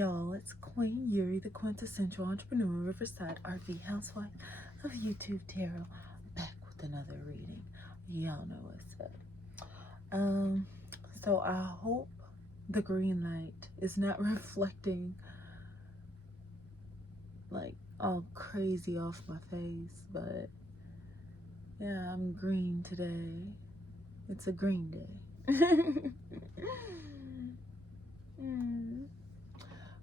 y'all, it's Queen Yuri, the quintessential entrepreneur, Riverside RV housewife of YouTube Tarot, back with another reading. Y'all know what's up. So I hope the green light is not reflecting like all crazy off my face, but yeah, I'm green today. It's a green day.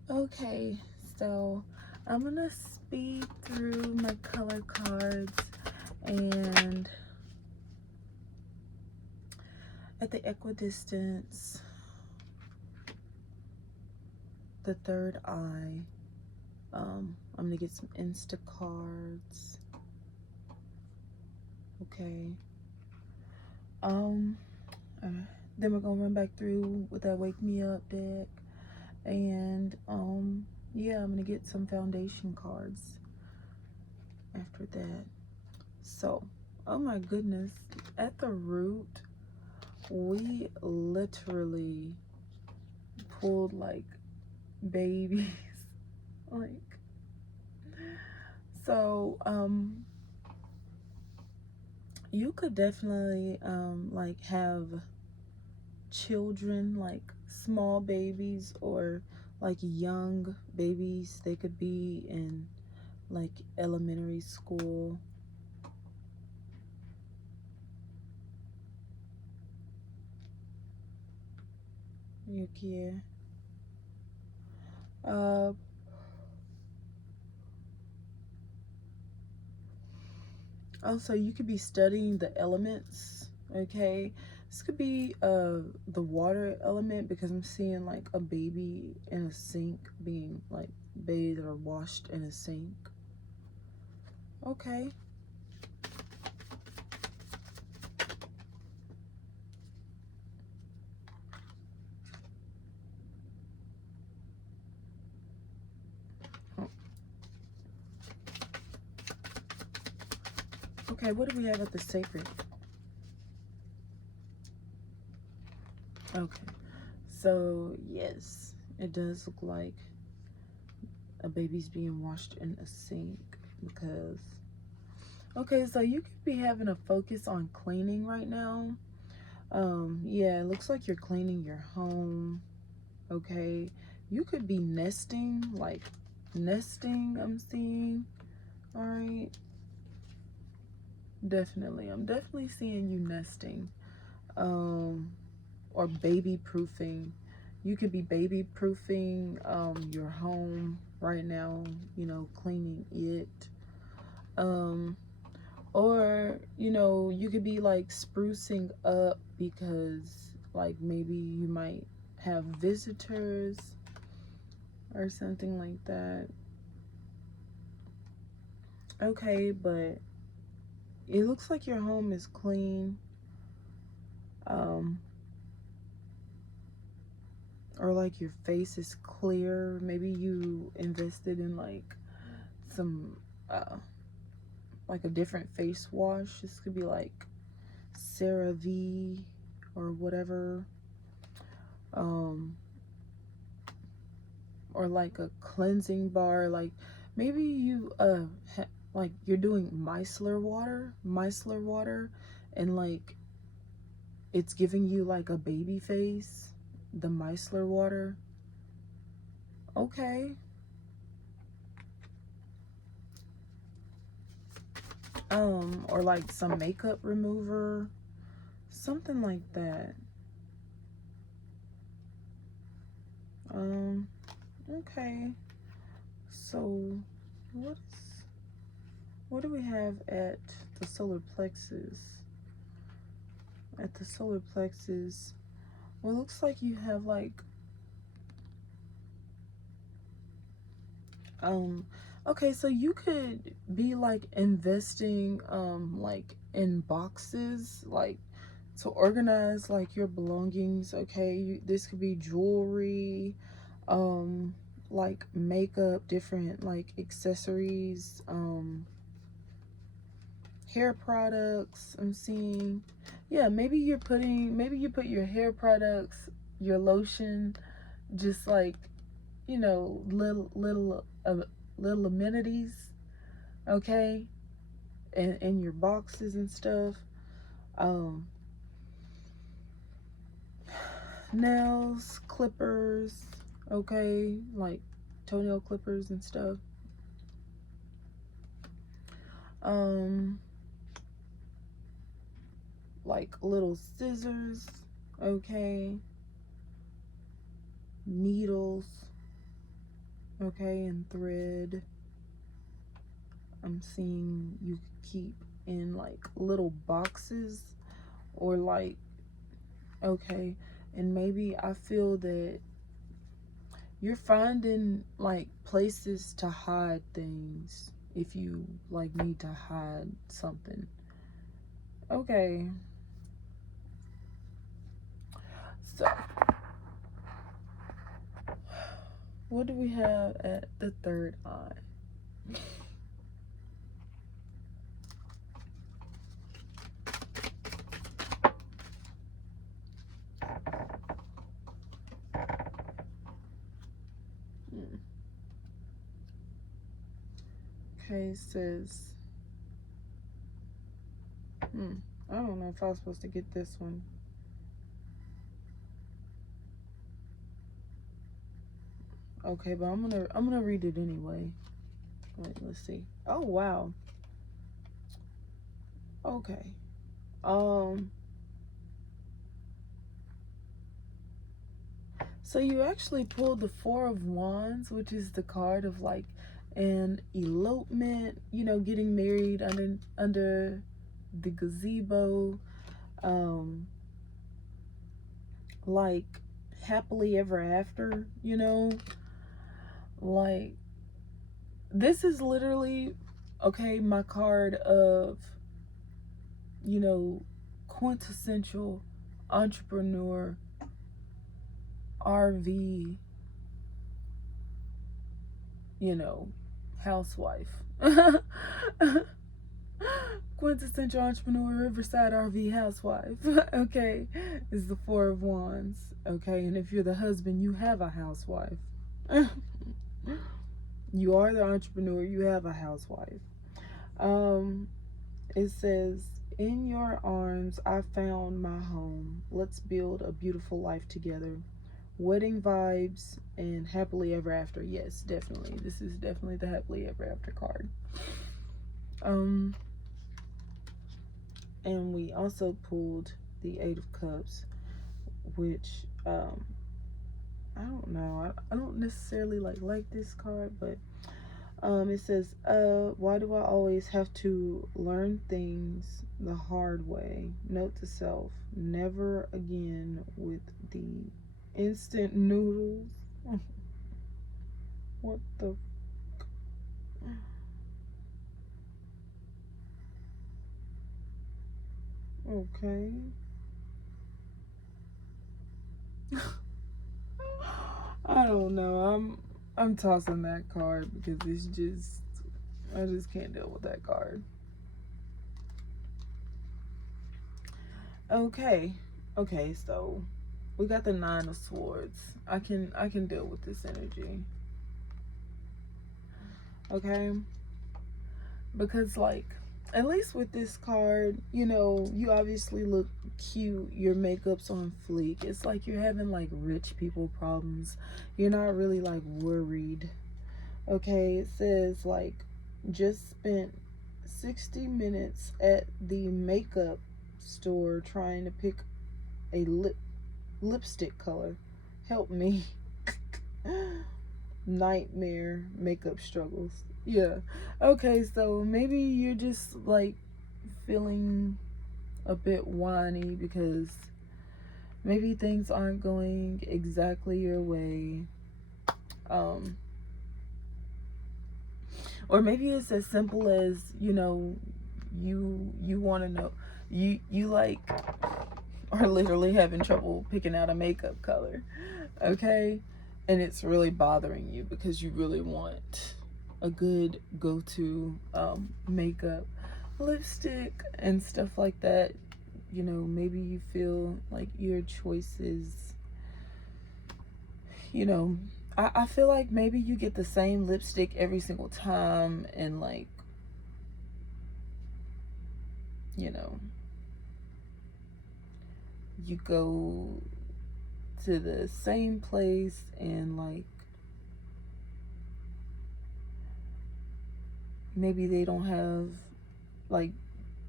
Okay, so I'm gonna speed through my color cards, and at the equidistance, the third eye, I'm gonna get some Insta cards. Okay. Then we're gonna run back through with that Wake Me Up deck, and yeah, I'm gonna get some foundation cards after that. So, oh my goodness, at the root, we literally pulled like babies. Like, so you could definitely like have children, like small babies or like young babies. They could be in like elementary school. Yuki. Also, you could be studying the elements, okay? This could be the water element, because I'm seeing like a baby in a sink being like bathed or washed in a sink. Okay. Okay, what do we have at the sacred? Okay, so yes, it does look like a baby's being washed in a sink, because okay, so you could be having a focus on cleaning right now. Yeah, it looks like you're cleaning your home. Okay, you could be nesting, like nesting, I'm seeing. All right, definitely, I'm definitely seeing you nesting, or baby proofing. You could be baby proofing your home right now, you know, cleaning it. Or, you know, you could be like sprucing up, because like maybe you might have visitors or something like that. Okay, but it looks like your home is clean. Or like your face is clear. Maybe you invested in like some like a different face wash. This could be like CeraVe or whatever. Or like a cleansing bar. Like maybe you like you're doing micellar water, and like it's giving you like a baby face, the micellar water. Okay. Or like some makeup remover, something like that. Okay. So what do we have at the solar plexus? At the solar plexus, well, it looks like you have like okay, so you could be like investing like in boxes, like to organize like your belongings. Okay, this could be jewelry, like makeup, different like accessories, hair products. I'm seeing, yeah, maybe you put your hair products, your lotion, just like you know, little amenities, okay, in your boxes and stuff. Um, Nails, clippers, okay, like toenail clippers and stuff. Um, like little scissors, okay, needles, okay, and thread. I'm seeing you keep in like little boxes or like, okay, and maybe I feel that you're finding like places to hide things if you like need to hide something. Okay. So, what do we have at the third eye? Okay, it says, I don't know if I was supposed to get this one. Okay, but I'm gonna read it anyway. Wait, let's see. Oh wow. Okay. So you actually pulled the Four of Wands, which is the card of like an elopement, you know, getting married under the gazebo, like happily ever after, you know, like this is literally, okay, my card of, you know, quintessential entrepreneur, RV, you know, housewife. Quintessential entrepreneur, Riverside RV housewife. Okay, is the Four of Wands. Okay, and if you're the husband, you have a housewife. You are the entrepreneur, you have a housewife. It says, in your arms, I found my home. Let's build a beautiful life together. Wedding vibes and happily ever after. Yes, definitely. This is definitely the happily ever after card. And we also pulled the Eight of Cups, which I don't know. I don't necessarily like this card, but it says, why do I always have to learn things the hard way? Note to self, never again with the instant noodles. What the? Okay. I don't know. I'm tossing that card because it's just, I just can't deal with that card. Okay. Okay, so we got the Nine of Swords. I can deal with this energy. Okay? Because like, at least with this card, you know, you obviously look cute. Your makeup's on fleek. It's like you're having like rich people problems. You're not really like worried. Okay, it says like, just spent 60 minutes at the makeup store trying to pick a lipstick color. Help me. Nightmare makeup struggles. Yeah. Okay, so maybe you're just like feeling a bit whiny because maybe things aren't going exactly your way. Or maybe it's as simple as, you know, you want to know, you like are literally having trouble picking out a makeup color. Okay? And it's really bothering you because you really want a good go-to makeup, lipstick and stuff like that. You know, maybe you feel like your choices, you know, I feel like maybe you get the same lipstick every single time, and like, you know, you go to the same place, and like, maybe they don't have like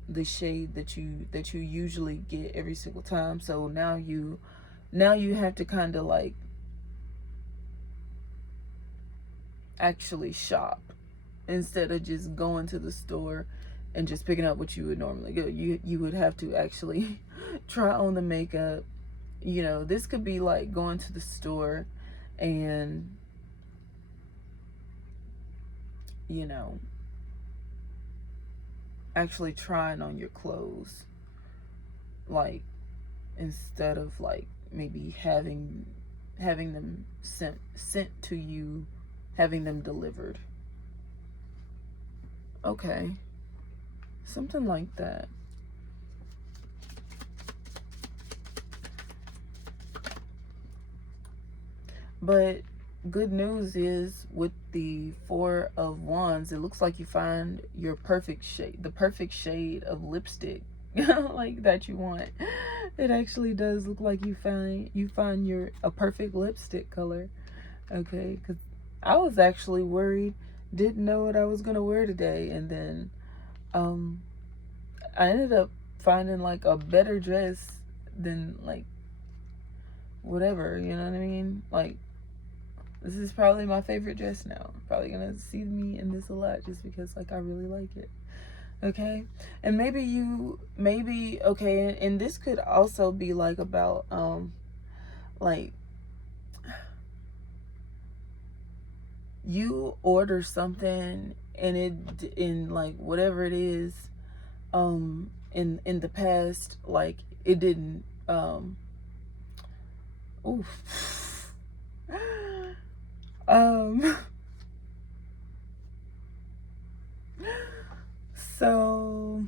the shade that you usually get every single time. So now you have to kind of like actually shop instead of just going to the store and just picking up what you would normally go. You would have to actually try on the makeup. You know, this could be like going to the store and, you know, actually trying on your clothes, like, instead of like maybe having them sent to you, having them delivered. Okay, something like that. But good news is, with the Four of Wands, it looks like you find your perfect shade, the perfect shade of lipstick like that you want. It actually does look like you find your a perfect lipstick color. Okay, because I was actually worried, didn't know what I was gonna wear today, and then um I ended up finding like a better dress than like whatever, you know what I mean? Like, this is probably my favorite dress now. Probably gonna see me in this a lot just because like I really like it. Okay, and maybe okay, and this could also be like about like you order something, and it, in like whatever it is, in the past, like it didn't oof um so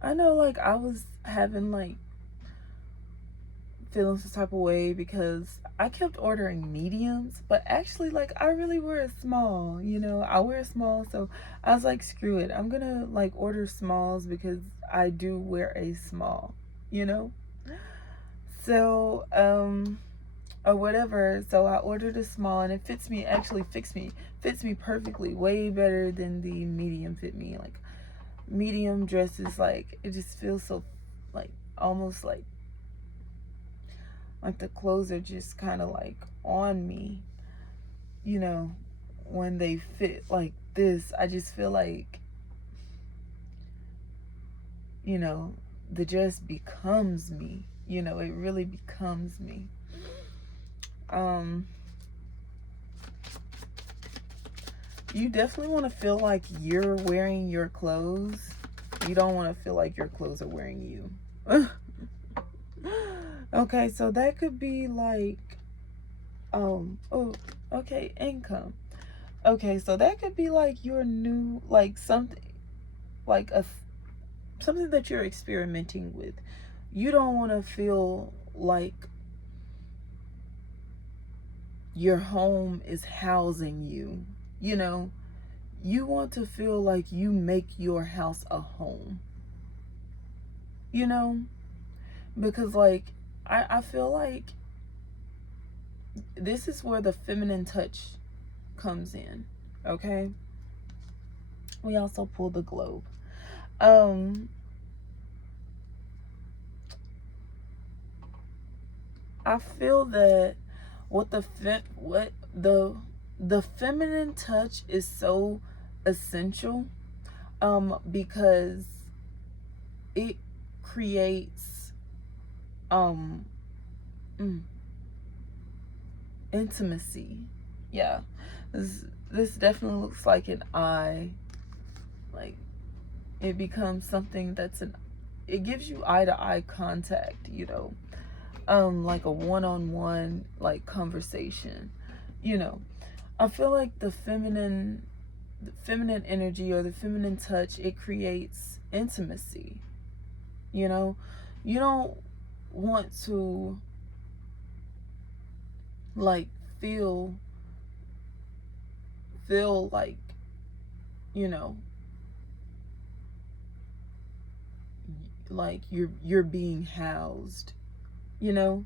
I know, like, I was having like feeling some type of way because I kept ordering mediums, but actually, like, I really wear a small, you know, I wear a small. So I was like, screw it, I'm gonna like order smalls because I do wear a small, you know. So or whatever, so I ordered a small, and it fits me, actually fits me perfectly, way better than the medium fit me. Like, medium dresses, like, it just feels so like almost like the clothes are just kind of like on me, you know. When they fit like this, I just feel like, you know, the dress becomes me, you know, it really becomes me. You definitely want to feel like you're wearing your clothes. You don't want to feel like your clothes are wearing you. Okay, so that could be like, oh, okay, income. Okay, so that could be like your new, like something, like something that you're experimenting with. You don't want to feel like your home is housing you, you know. You want to feel like you make your house a home, you know, because like I feel like this is where the feminine touch comes in. Okay, we also pull the globe. I feel that what the feminine touch is so essential, because it creates um mm, intimacy. Yeah, this definitely looks like an eye, like it becomes something that's it gives you eye to eye contact, you know, like a one-on-one like conversation, you know. I feel like the feminine energy or the feminine touch, it creates intimacy, you know. You don't want to like feel like, you know, like you're being housed, you know?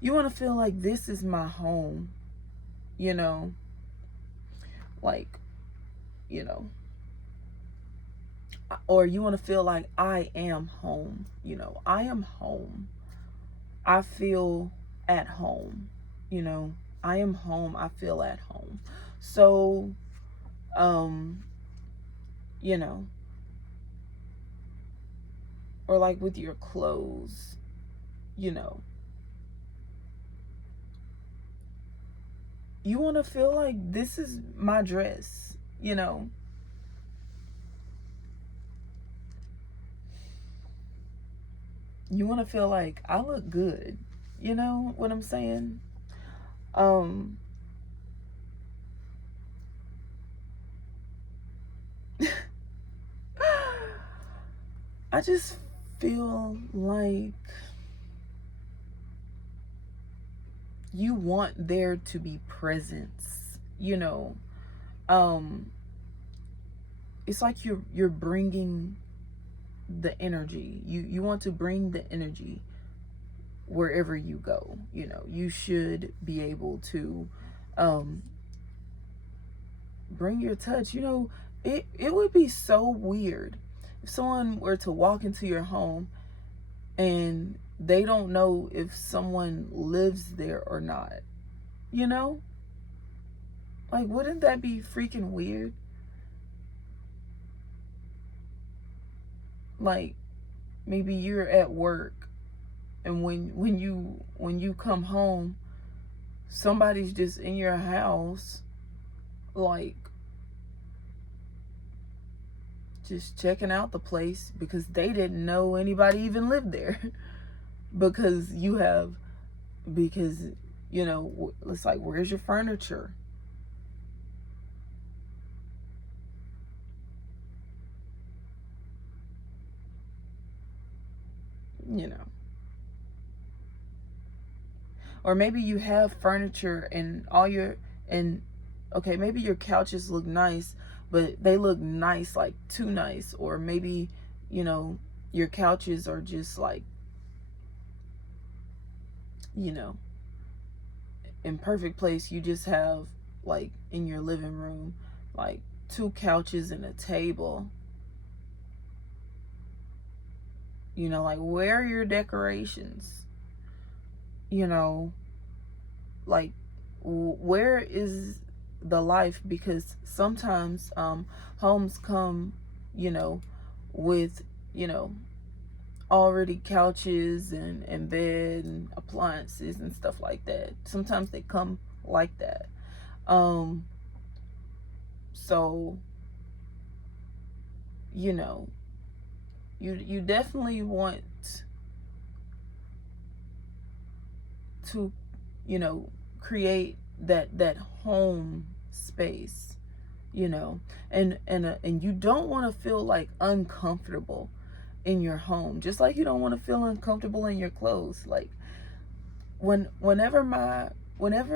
You want to feel like this is my home, you know? Like, you know, or you want to feel like I am home, you know? I am home. I feel at home, you know? I am home. I feel at home. So, um, you know, or like with your clothes, you know, you want to feel like this is my dress, you know. You want to feel like I look good, you know what I'm saying? um I just feel like you want there to be presence, you know. um it's like you're bringing the energy. You want to bring the energy wherever you go, you know. You should be able to um bring your touch, you know. It would be so weird if someone were to walk into your home and they don't know if someone lives there or not, you know. Like, wouldn't that be freaking weird? Like, maybe you're at work, and when you come home, somebody's just in your house, like, just checking out the place because they didn't know anybody even lived there. because you have because you know, it's like, where's your furniture? You know. Or maybe you have furniture and all your and okay, maybe your couches look nice, but they look nice, like too nice. Or maybe, you know, your couches are just like, you know, in perfect place. You just have, like, in your living room, like two couches and a table. You know, like, where are your decorations? You know, like, where is the life? Because sometimes homes come, you know, with, you know, already couches and bed and appliances and stuff like that. Sometimes they come like that. um so, you know, you definitely want to, you know, create that home space, you know. And you don't want to feel like uncomfortable in your home, just like you don't want to feel uncomfortable in your clothes. Like, whenever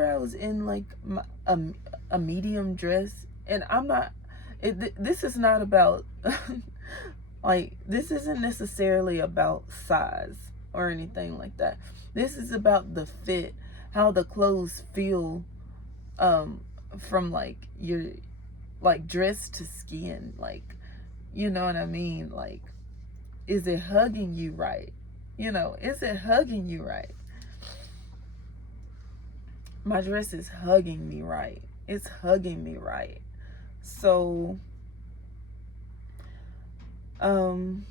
I was in like a medium dress, and I'm not this is not about like, this isn't necessarily about size or anything like that. This is about the fit, how the clothes feel, um from like your, like, dress to skin, like, you know what I mean? Like, is it hugging you right? You know, is it hugging you right? My dress is hugging me right. It's hugging me right. So, um,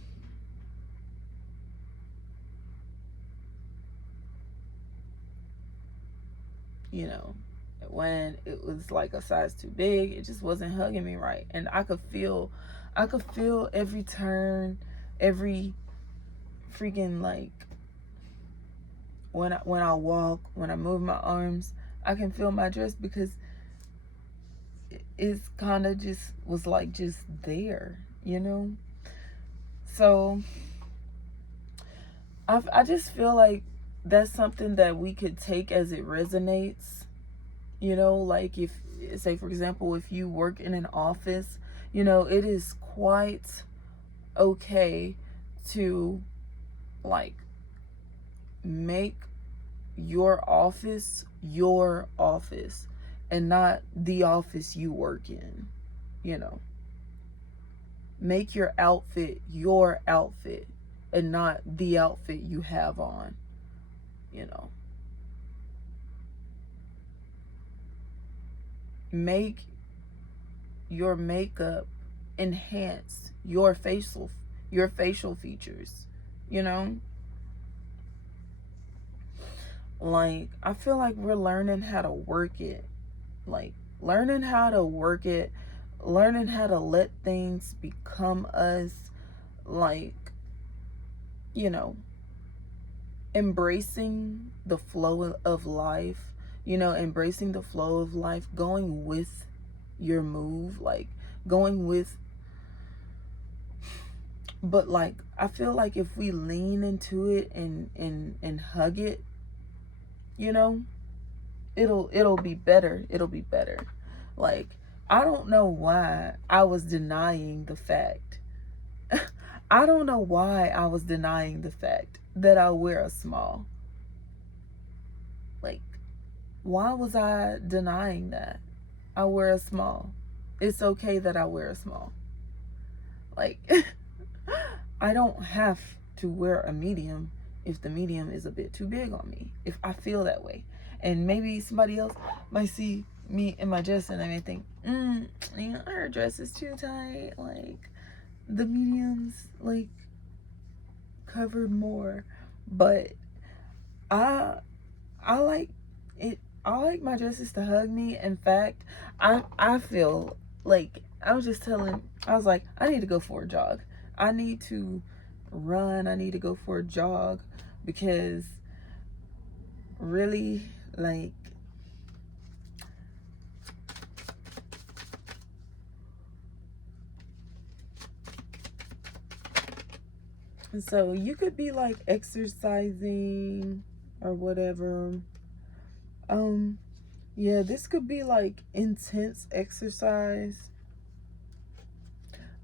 you know, when it was like a size too big, it just wasn't hugging me right. And I could feel every turn, every freaking, like, when I walk, when I move my arms, I can feel my dress because it's kind of just was like just there, you know? So, I just feel like that's something that we could take as it resonates. You know, like if, say, for example, if you work in an office, you know, it is quite okay to like make your office and not the office you work in. You know, make your outfit and not the outfit you have on. You know, make your makeup enhance your facial features. You know, like I feel like we're learning how to work it, like learning how to work it, learning how to let things become us, like, you know, embracing the flow of life, you know, embracing the flow of life, going with your move, like going with, but like I feel like if we lean into it and hug it, you know, it'll be better. It'll be better. Like I don't know why I was denying the fact. I don't know why I was denying the fact that I wear a small. Like why was I denying that? I wear a small. It's okay that I wear a small. Like I don't have to wear a medium if the medium is a bit too big on me. If I feel that way. And maybe somebody else might see me in my dress and they may think, you know, her dress is too tight. Like the mediums like covered more. But I like it. I like my dresses to hug me. In fact, I feel like I was just telling. I was like, I need to go for a jog. I need to run. I need to go for a jog because really, like, so you could be like exercising or whatever. Yeah, this could be like intense exercise.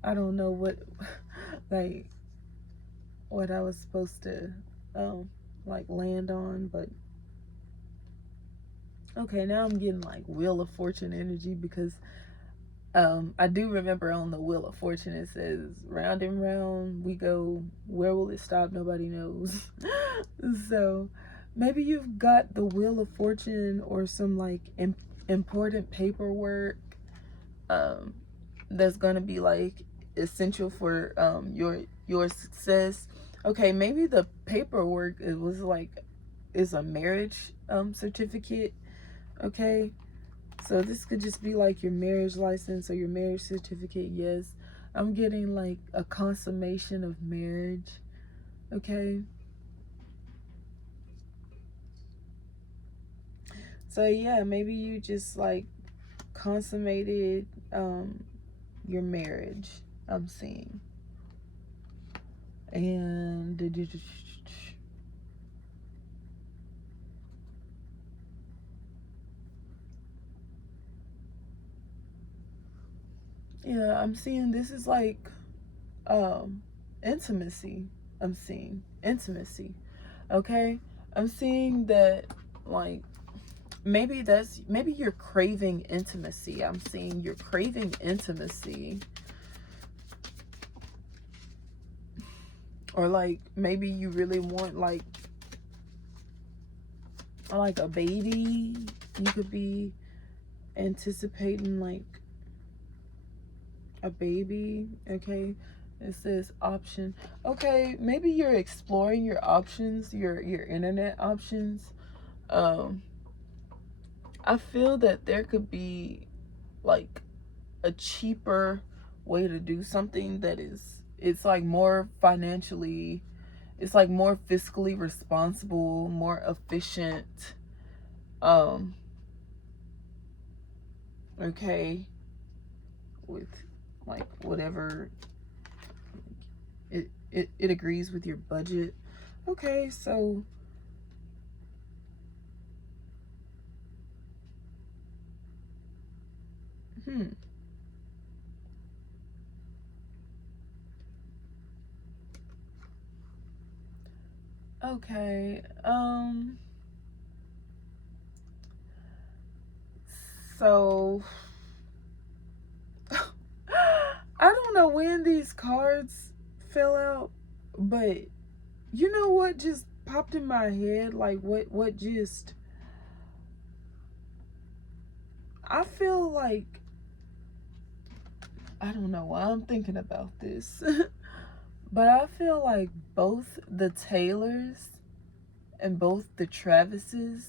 I don't know what like what I was supposed to like land on, but okay, now I'm getting like Wheel of Fortune energy because I do remember on the Wheel of Fortune it says round and round we go, where will it stop? Nobody knows. So maybe you've got the Wheel of Fortune or some like important paperwork that's gonna be like essential for your success. Okay, maybe the paperwork it was like is a marriage certificate. Okay, so this could just be like your marriage license or your marriage certificate. Yes, I'm getting like a consummation of marriage. Okay, so yeah, maybe you just like consummated your marriage, I'm seeing. And yeah, I'm seeing this is like intimacy. I'm seeing intimacy. Okay, I'm seeing that like maybe you're craving intimacy. I'm seeing you're craving intimacy, or like maybe you really want like a baby. You could be anticipating like a baby. Okay, it says option. Okay, maybe you're exploring your options, your internet options. um I feel that there could be like a cheaper way to do something that is it's like more financially, it's like more fiscally responsible, more efficient. um okay, with like whatever it agrees with your budget. Okay, so hmm. Okay. So I don't know when these cards fell out, but you know what just popped in my head? Like what just I feel like I don't know why I'm thinking about this. But I feel like both the Taylors and both the Travises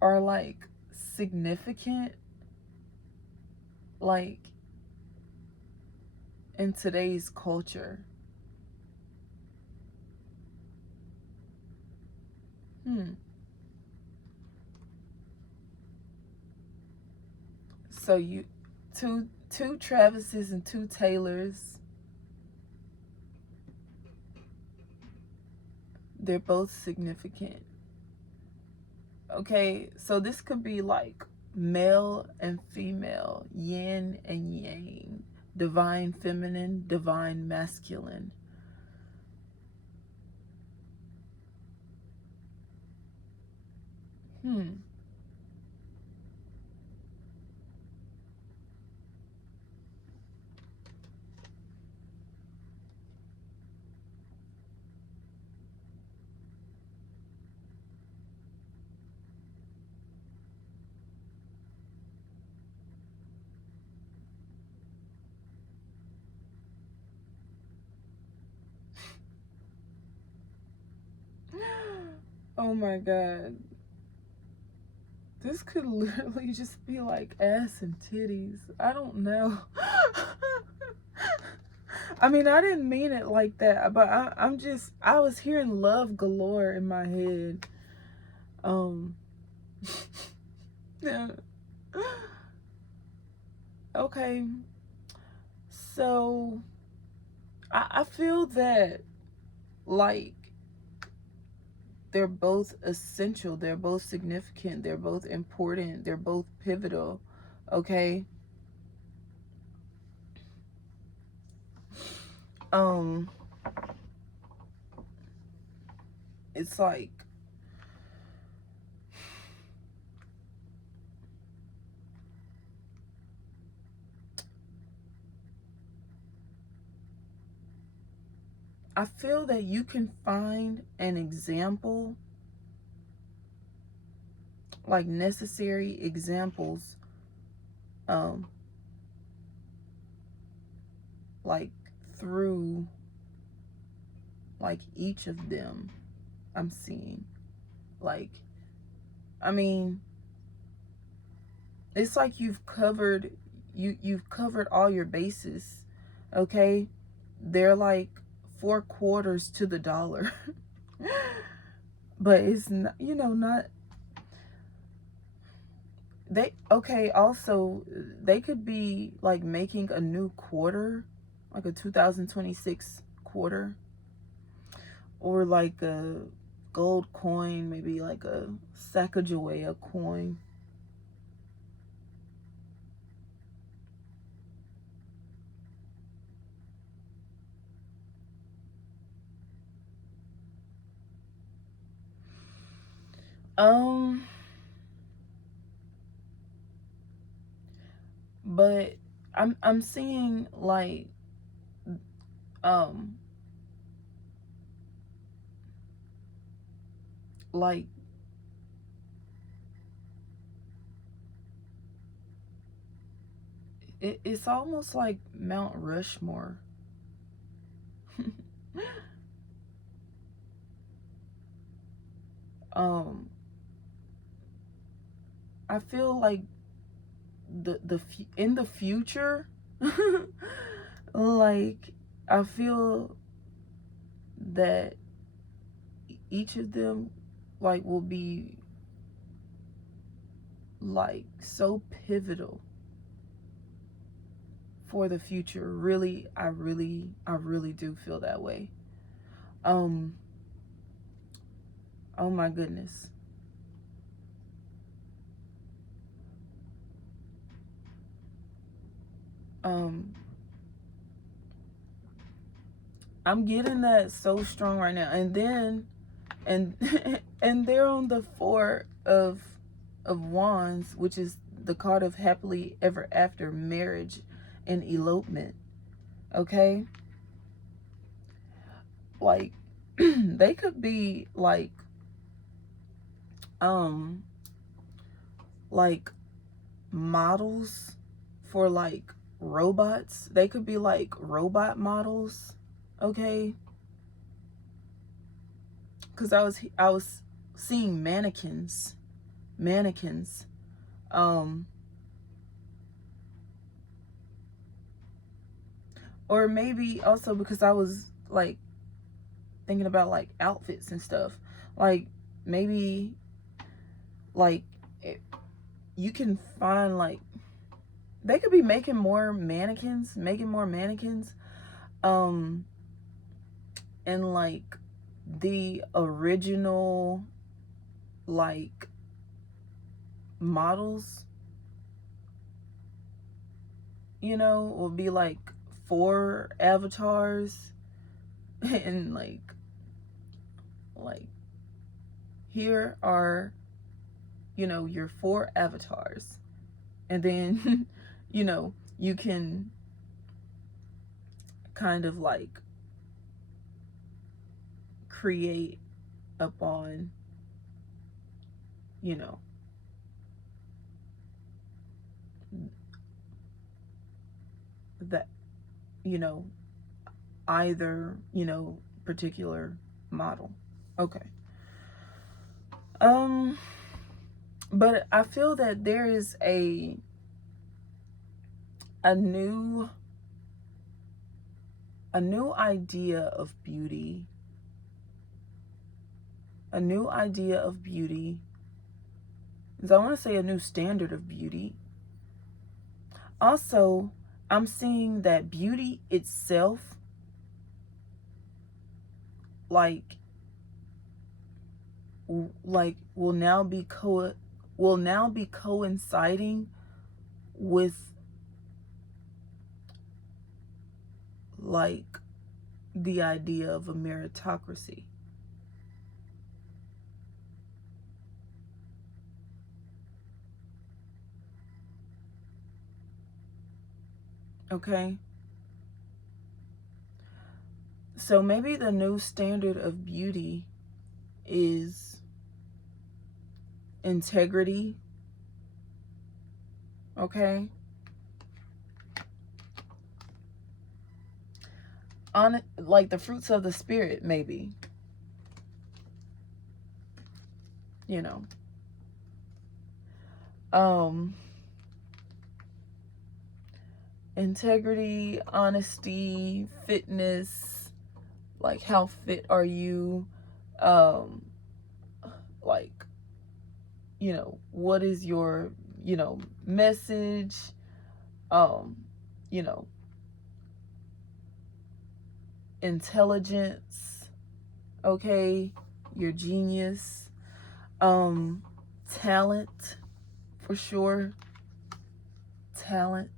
are like significant, like in today's culture. Hmm. So you two Travises and two Taylors, they're both significant. Okay, so this could be like male and female, yin and yang, divine feminine, divine masculine. Hmm. Oh my god. This could literally just be like ass and titties. I don't know. I mean, I didn't mean it like that, but I was hearing love galore in my head. Um, yeah. Okay, so I feel that like they're both essential, they're both significant, they're both important, they're both pivotal. Okay. Um, it's like I feel that you can find an example, like necessary examples, um, like through like each of them I'm seeing. Like, I mean, it's like you've covered all your bases. Okay? They're like 4 quarters to the dollar. But it's not, not they okay, also they could be like making a new quarter, like a 2026 quarter, or like a gold coin, maybe like a Sacagawea coin. Um, but I'm seeing um like it's almost like Mount Rushmore. um I feel like in the future, like I feel that each of them like will be like so pivotal for the future. Really, I really do feel that way. um Oh my goodness. Um, I'm getting that so strong right now. And then, and and they're on the Four of Wands, which is the card of happily ever after, marriage and elopement. Okay? Like they could be um like models for like robots. They could be like robot models. Okay? Cuz I was seeing mannequins. um or maybe also because I was like thinking about like outfits and stuff. Like maybe like it, you can find like they could be making more mannequins um and like the original like models, will be like four avatars and like here are your four avatars, and then you can kind of like create upon you know that you know either particular model. Okay. um but I feel that there is a new idea of beauty, a new idea of beauty. I want to say a new standard of beauty. Also, I'm seeing that beauty itself, like, will now be coinciding with like the idea of a meritocracy. Okay? So maybe the new standard of beauty is integrity. Okay? On like the fruits of the spirit, maybe. You know. Um Integrity, honesty, fitness, like how fit are you? Um like what is your message? um you know Intelligence, okay, your genius, um talent, for sure, talent,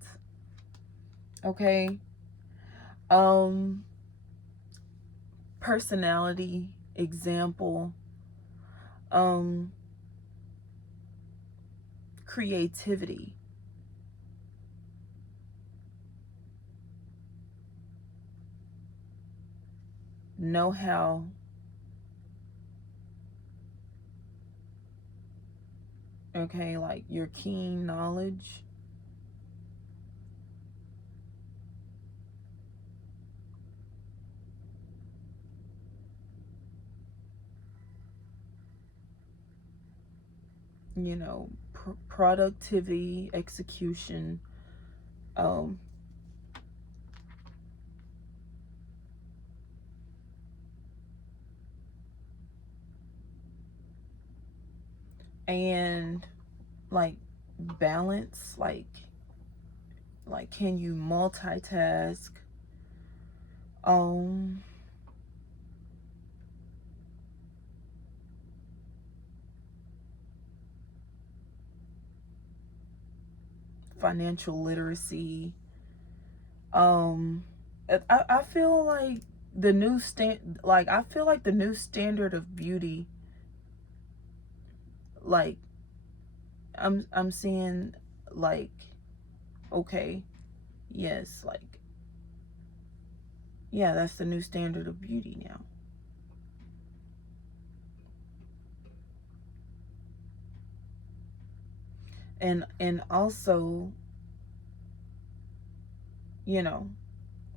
okay, um personality, example, um creativity, know-how, okay, like your keen knowledge, productivity, execution, um and like balance, like can you multitask, um financial literacy. I feel like the new I feel like the new standard of beauty, like I'm seeing, like, okay, yes, like, yeah, that's the new standard of beauty now. And also, you know,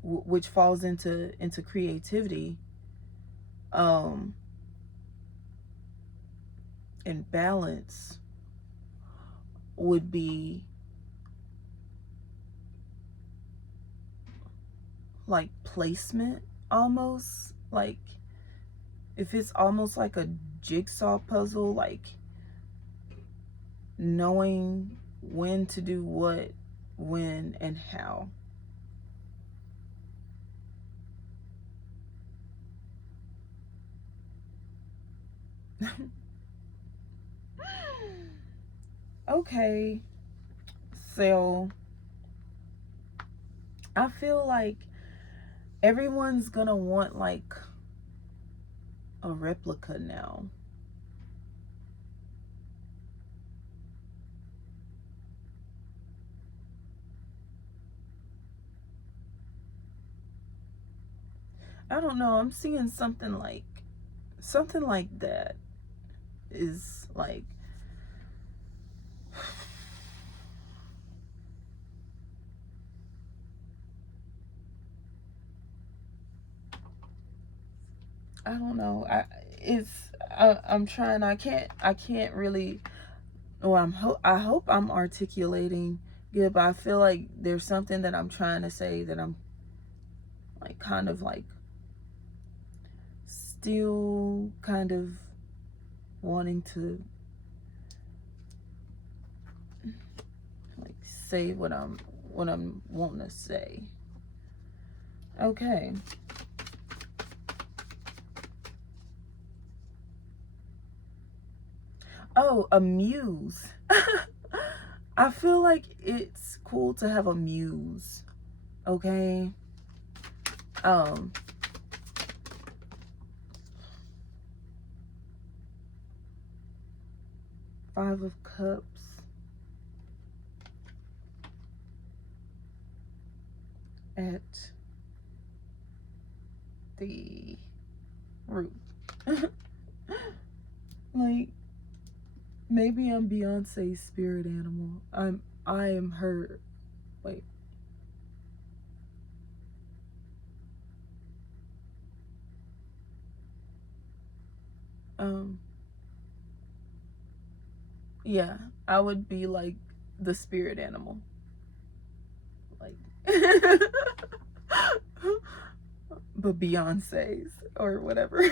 which falls into creativity, um and balance would be like placement, almost like, if it's almost like a jigsaw puzzle, like knowing when to do what, when, and how. Okay, so I feel like everyone's gonna want like a replica now. I don't know, I'm seeing something like that is like, I don't know. I'm trying. I can't really. Well, I hope I'm articulating good, but I feel like there's something that I'm trying to say that I'm like kind of like still kind of wanting to like say what I'm wanting to say. Okay. Oh, a muse. I feel like it's cool to have a muse. Okay. Um, 5 of Cups at the root. Like, maybe I'm Beyonce's spirit animal. I am her. Wait. Um, yeah, I would be like the spirit animal. Like but Beyonce's or whatever.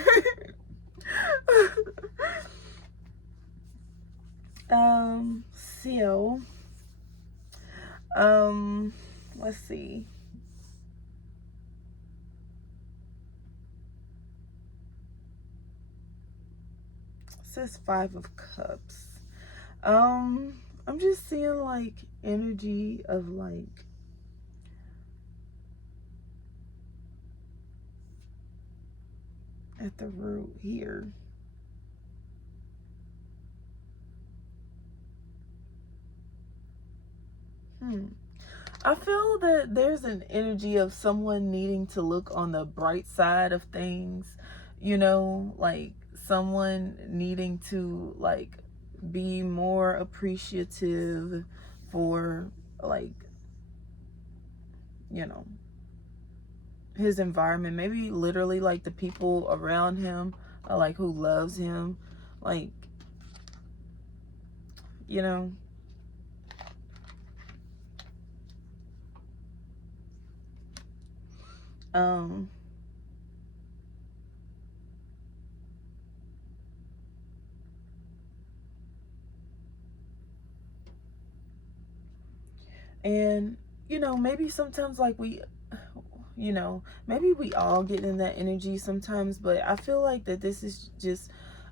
So let's see. It says 5 of Cups. I'm just seeing like energy of like at the root here. I feel that there's an energy of someone needing to look on the bright side of things, like someone needing to like be more appreciative for like, you know, his environment, maybe literally like the people around him, or like who loves him, like, you know. Um and maybe sometimes like maybe we all get in that energy sometimes, but I feel like that this is just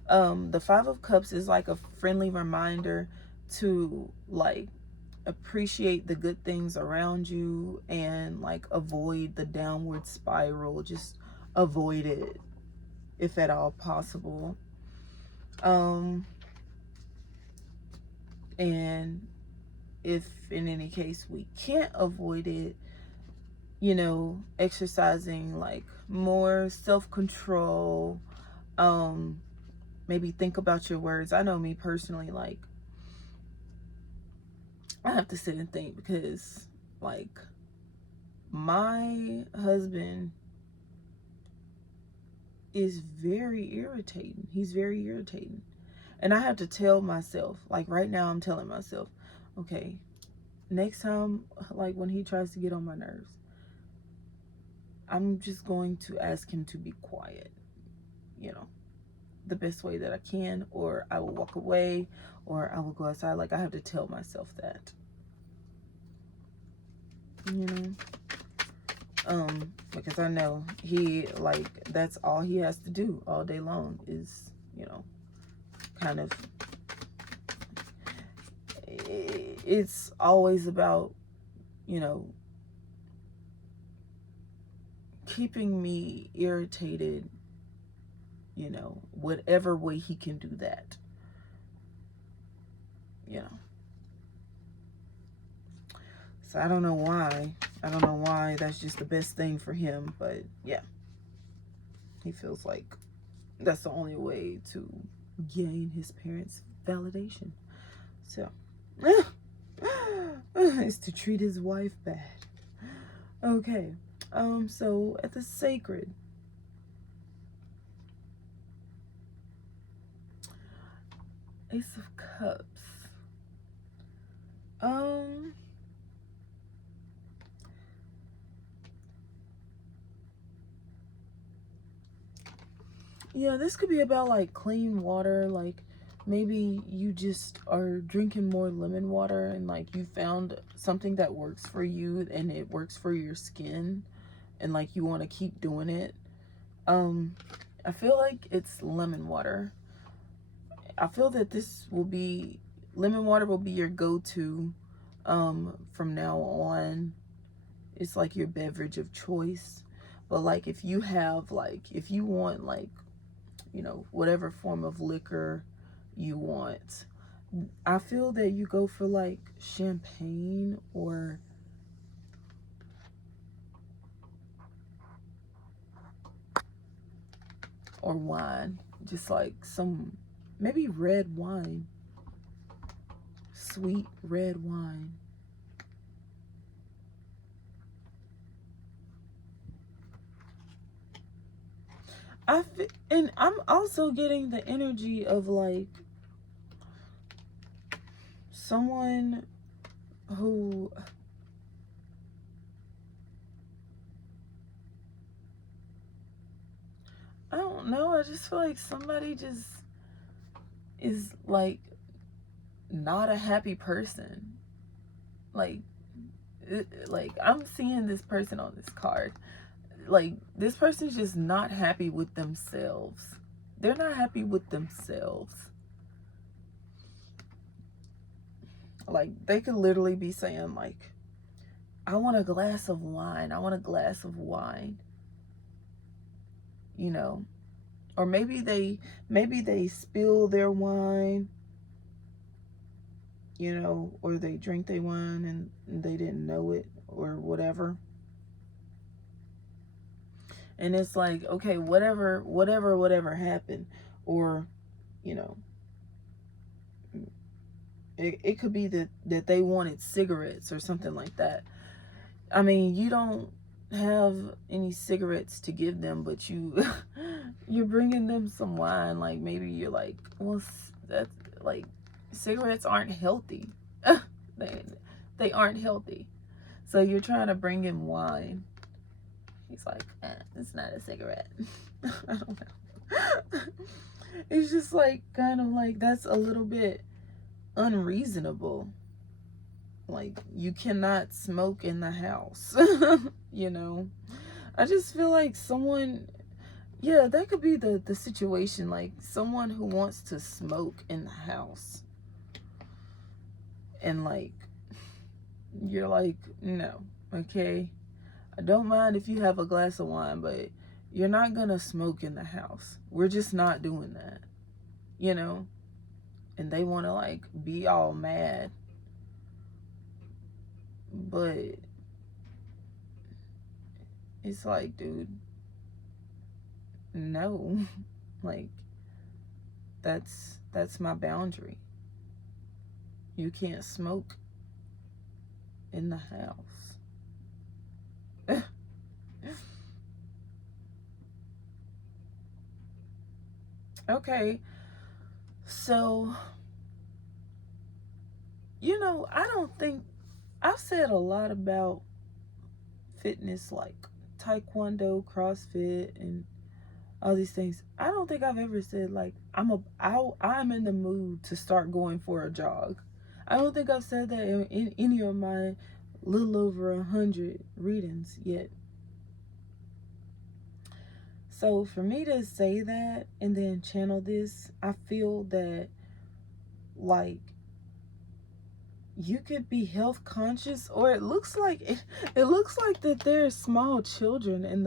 the 5 of Cups is like a friendly reminder to like appreciate the good things around you and like avoid the downward spiral. Just avoid it if at all possible. And if in any case we can't avoid it, you know, exercising like more self-control. Maybe think about your words. I know me personally, like I have to sit and think because like my husband is very irritating. He's very irritating. And I have to tell myself, like right now I'm telling myself, okay, next time, like when he tries to get on my nerves, I'm just going to ask him to be quiet, you know, the best way that I can, or I will walk away, or I will go outside. Like I have to tell myself that, you know, because I know he, like, that's all he has to do all day long is, you know, kind of, it's always about, you know, keeping me irritated, you know, whatever way he can do that, you know. So I don't know why. I don't know why that's just the best thing for him, but yeah. He feels like that's the only way to gain his parents' validation. So, is to treat his wife bad. Okay. So at the sacred, Ace of Cups. Yeah, this could be about like clean water. Like maybe you just are drinking more lemon water and like you found something that works for you and it works for your skin and like you want to keep doing it. I feel like it's lemon water. I feel that lemon water will be your go-to from now on. It's like your beverage of choice. But like if you want like, you know, whatever form of liquor you want, I feel that you go for like champagne or wine. Just like maybe red wine. Sweet red wine. And I'm also getting the energy of like someone who, I don't know, I just feel like somebody just is like not a happy person. Like I'm seeing this person on this card. Like this person's just not happy with themselves. They're not happy with themselves. Like they could literally be saying like, I want a glass of wine. I want a glass of wine. You know, or maybe they spill their wine, you know, or they drink their wine and they didn't know it or whatever. And it's like, okay, whatever happened, or, you know, it could be that they wanted cigarettes or something like that. I mean, you don't have any cigarettes to give them, but you're bringing them some wine. Like maybe you're like, well, that's like, cigarettes aren't healthy. they aren't healthy. So you're trying to bring him wine. He's like, it's not a cigarette. I don't know. It's just like kind of like that's a little bit unreasonable. Like you cannot smoke in the house. You know, I just feel like someone, yeah, that could be the situation. Like someone who wants to smoke in the house and like You're like, no, okay? I don't mind if you have a glass of wine, but you're not gonna smoke in the house. We're just not doing that, you know? And they wanna like be all mad. But it's like, dude, no. Like, that's my boundary. You can't smoke in the house. Okay, so, I don't think I've said a lot about fitness, like taekwondo, CrossFit, and all these things. I don't think I've ever said like I'm in the mood to start going for a jog. I don't think I've said that in any of my little over 100 readings yet. So for me to say that and then channel this, I feel that like you could be health conscious, or it looks like it looks like that there are small children in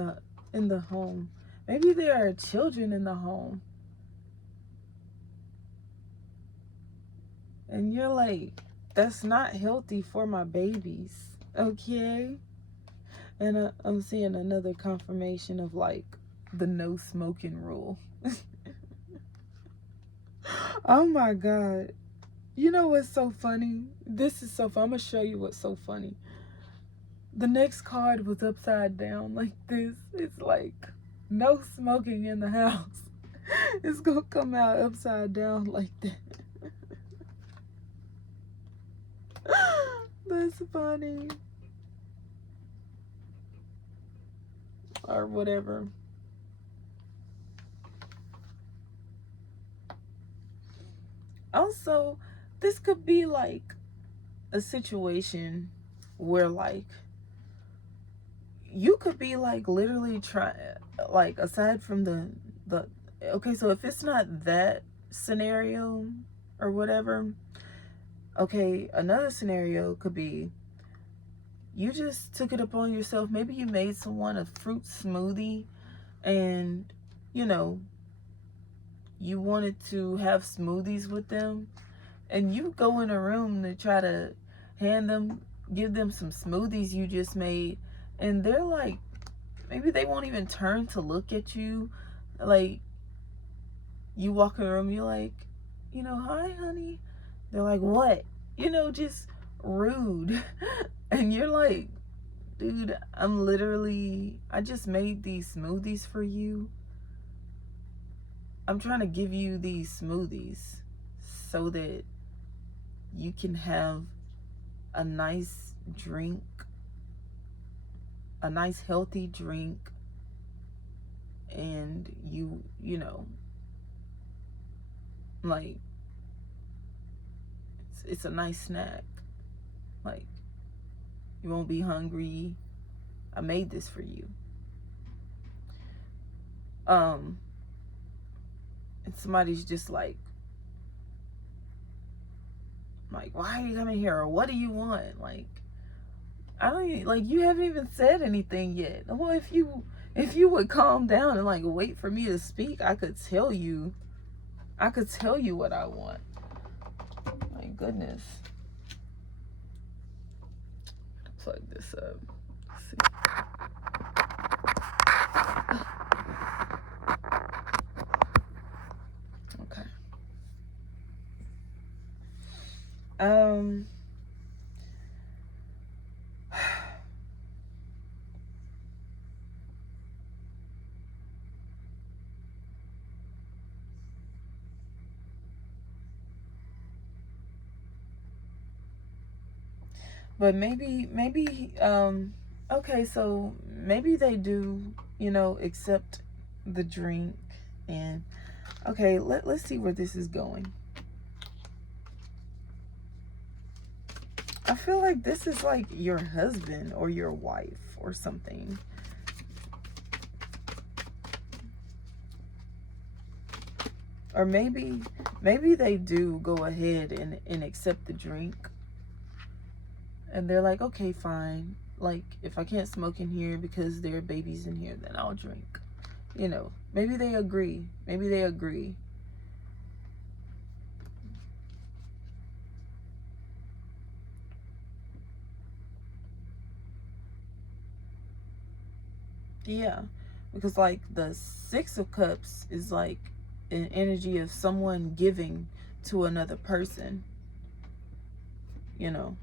the home. Maybe there are children in the home. And you're like, that's not healthy for my babies. Okay? And I'm seeing another confirmation of like the no smoking rule. Oh my God. You know what's so funny? This is so fun. I'm going to show you what's so funny. The next card was upside down like this. It's like, no smoking in the house. It's going to come out upside down like that. That's funny. Or whatever. Also, this could be like a situation where like you could be like literally trying, like, aside from the okay, so if it's not that scenario or whatever, okay, another scenario could be you just took it upon yourself. Maybe you made someone a fruit smoothie and you wanted to have smoothies with them, and you go in a room to try to give them some smoothies you just made, and they're like, maybe they won't even turn to look at you. Like, you walk in the room, you're like, hi, honey. They're like, what? Just rude. And you're like, dude, I just made these smoothies for you. I'm trying to give you these smoothies so that you can have a nice drink, a nice healthy drink, and like, it's a nice snack. Like, you won't be hungry. I made this for you. And somebody's just like, why are you coming here? Or what do you want? Like, I don't even, like, you haven't even said anything yet. Well, if you would calm down and like wait for me to speak, I could tell you what I want. My goodness. Plug this up. Let's see. Okay. But maybe okay, so maybe they do, accept the drink. And okay, let's see where this is going. I feel like this is like your husband or your wife or something. Or maybe they do go ahead and accept the drink. And they're like, okay, fine. Like, if I can't smoke in here because there are babies in here, then I'll drink. You know, maybe they agree. Maybe they agree. Yeah, because like the Six of Cups is like an energy of someone giving to another person. You know,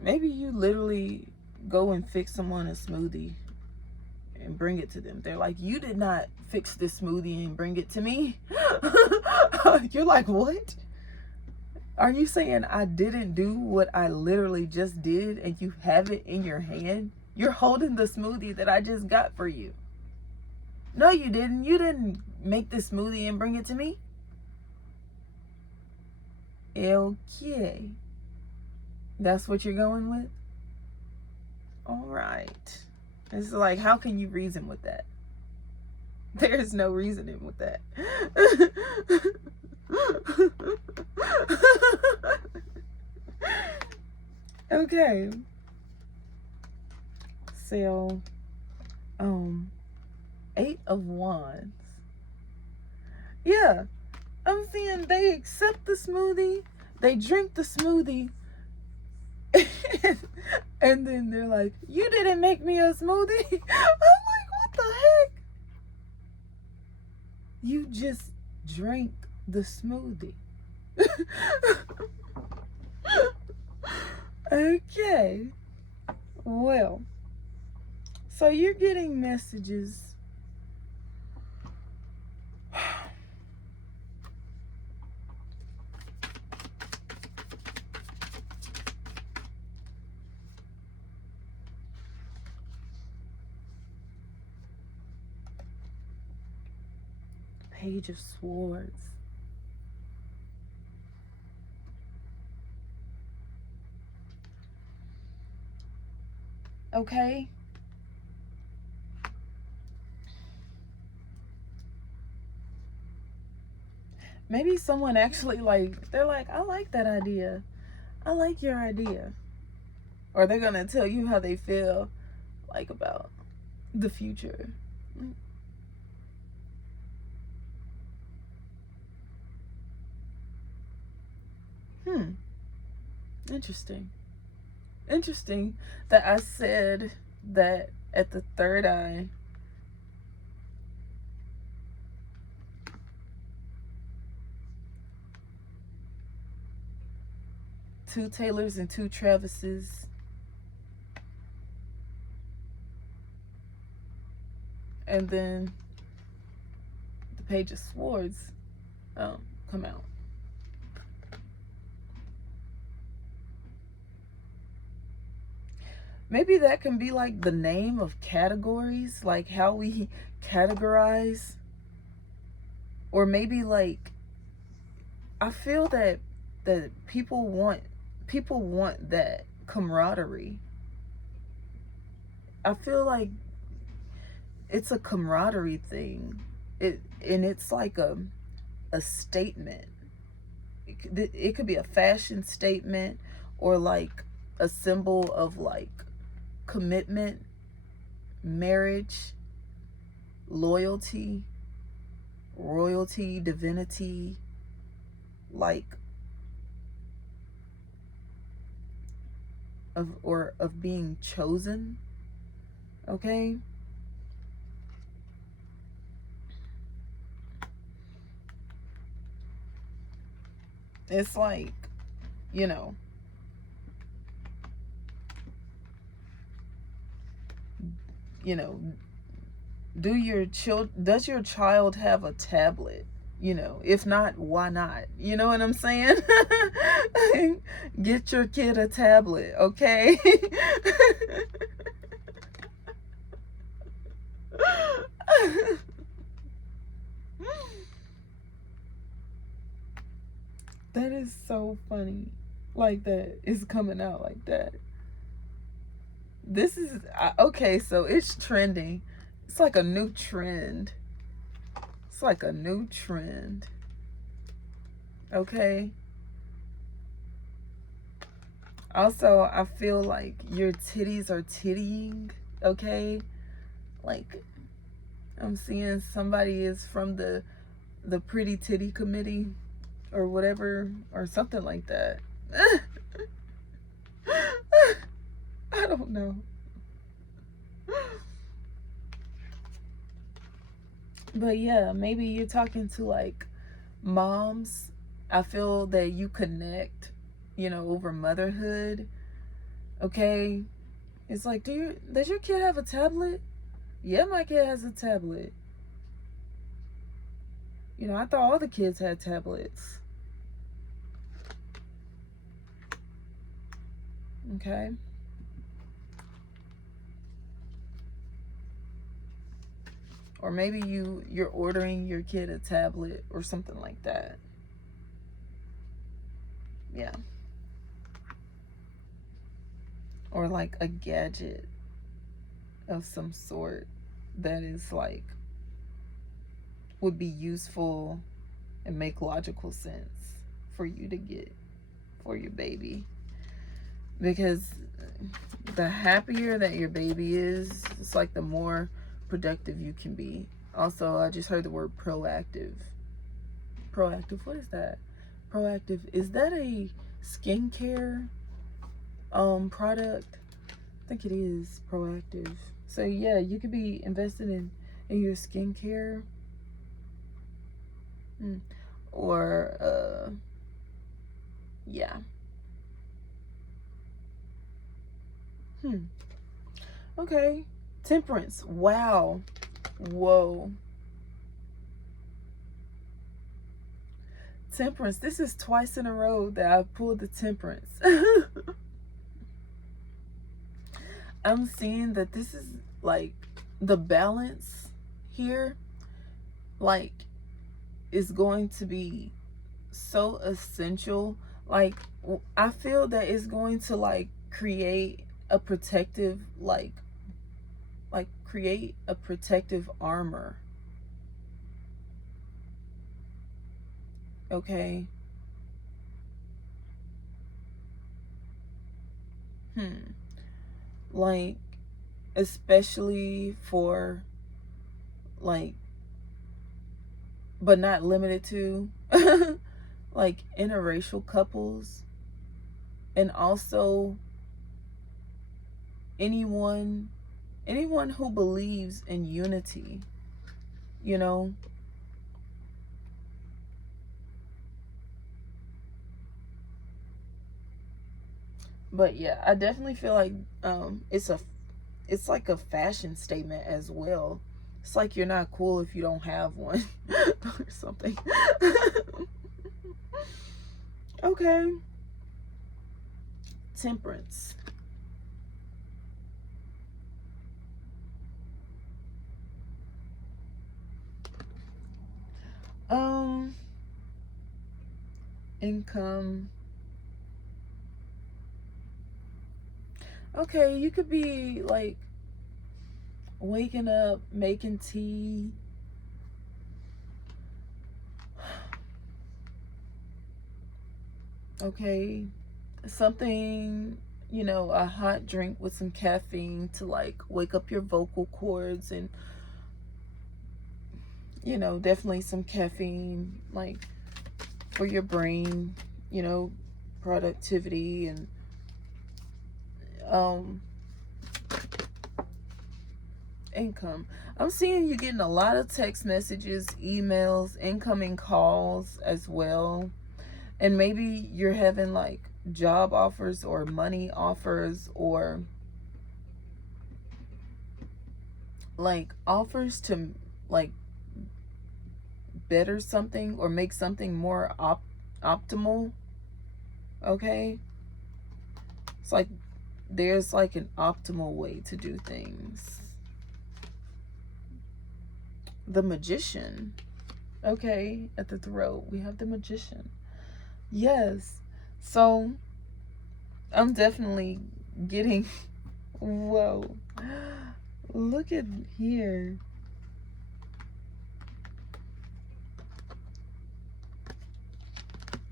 maybe you literally go and fix someone a smoothie and bring it to them. They're like, you did not fix this smoothie and bring it to me. You're like, what? Are you saying I didn't do what I literally just did and you have it in your hand? You're holding the smoothie that I just got for you. No, you didn't. You didn't make the smoothie and bring it to me. Okay. That's what you're going with? All right. It's like, how can you reason with that? There's no reasoning with that. Okay. So, 8 of Wands. Yeah. I'm seeing they accept the smoothie, they drink the smoothie, and then they're like, you didn't make me a smoothie. I'm like, what the heck? You just drank the smoothie. Okay. Well, so you're getting messages. Page of Swords. Okay. Maybe someone actually like, they're like, I like that idea. I like your idea. Or they're gonna tell you how they feel like about the future. Interesting. Interesting that I said that at the third eye. Two Taylors and two Travises. And then the Page of Swords come out. Maybe that can be like the name of categories, like how we categorize. Or maybe like, I feel that people want that camaraderie. I feel like it's a camaraderie thing. It's like a statement. It could be a fashion statement, or like a symbol of like commitment, marriage, loyalty, royalty, divinity, like of being chosen. Okay? It's like, you know, does your child have a tablet? You know, if not, why not? You know what I'm saying? Get your kid a tablet, okay? That is so funny. Like that is coming out like that. This is okay, so it's trending. It's like a new trend. It's like a new trend. Okay? Also, I feel like your titties are tittying, okay? Like, I'm seeing somebody is from the pretty titty committee or whatever, or something like that. I don't know. But yeah, maybe you're talking to like moms. I feel that you connect, over motherhood. Okay. It's like, does your kid have a tablet? Yeah, my kid has a tablet. I thought all the kids had tablets. Okay. Or maybe you're ordering your kid a tablet or something like that. Yeah. Or like a gadget of some sort that is like would be useful and make logical sense for you to get for your baby. Because the happier that your baby is, it's like the more productive you can be. Also, I just heard the word proactive. Proactive, what is that? Proactive, is that a skincare product? I think it is proactive. So yeah, you could be invested in your skincare. Or yeah. Okay. Temperance. Wow. Whoa. Temperance. This is twice in a row that I've pulled the temperance. I'm seeing that this is like the balance here, like, is going to be so essential. Like, I feel that it's going to like create a protective, like create a protective armor. Okay. Like, especially for like, but not limited to like interracial couples, and also anyone who believes in unity, you know. But yeah, I definitely feel like it's like a fashion statement as well. It's like you're not cool if you don't have one or something. Okay. Temperance. Um Income. Okay, you could be like waking up, making tea. Okay. Something, a hot drink with some caffeine to like wake up your vocal cords, and definitely some caffeine like for your brain, you know, productivity, and um income. I'm seeing you getting a lot of text messages, emails, incoming calls as well. And maybe you're having like job offers or money offers, or like offers to like better something or make something more optimal. Okay. It's like there's like an optimal way to do things. The Magician. Okay, at the throat we have the Magician. Yes. So I'm definitely getting whoa. Look at here.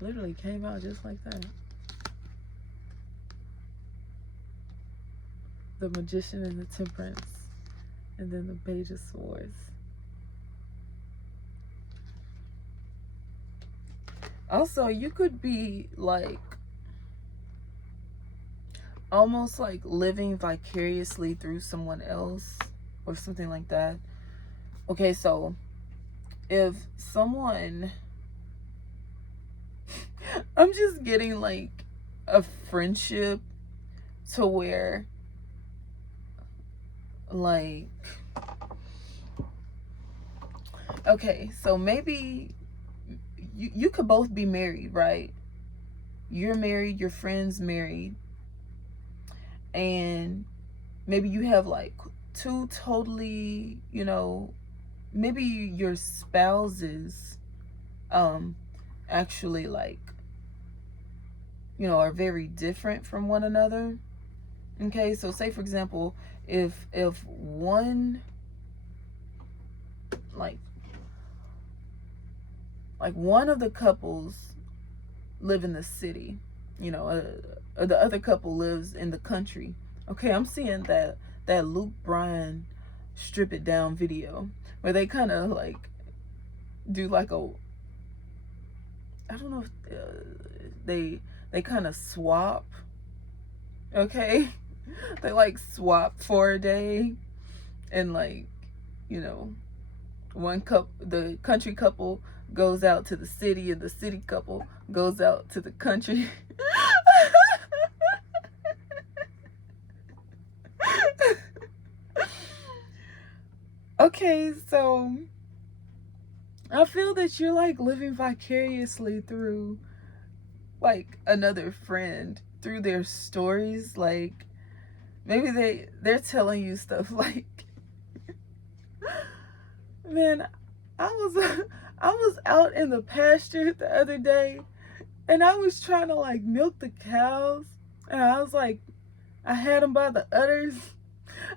Literally came out just like that. the Magician and the Temperance, and then the Page of Swords. Also, you could be like almost like living vicariously through someone else or something like that. Okay, so if someone I'm just getting like a friendship to where like okay, so maybe you could both be married, right? You're married, your friend's married, and maybe you have like two totally, maybe your spouses actually like, are very different from one another. Okay, so say for example, if one like one of the couples live in the city, the other couple lives in the country. Okay, I'm seeing that Luke Bryan Strip It Down video where they kind of like do like a, I don't know if they kind of swap. Okay, they like swap for a day, and like, the country couple goes out to the city, and the city couple goes out to the country. Okay, so I feel that you're like living vicariously through like another friend, through their stories. Like maybe they're telling you stuff like, man, I was out in the pasture the other day, and I was trying to like milk the cows, and I was like, I had them by the udders,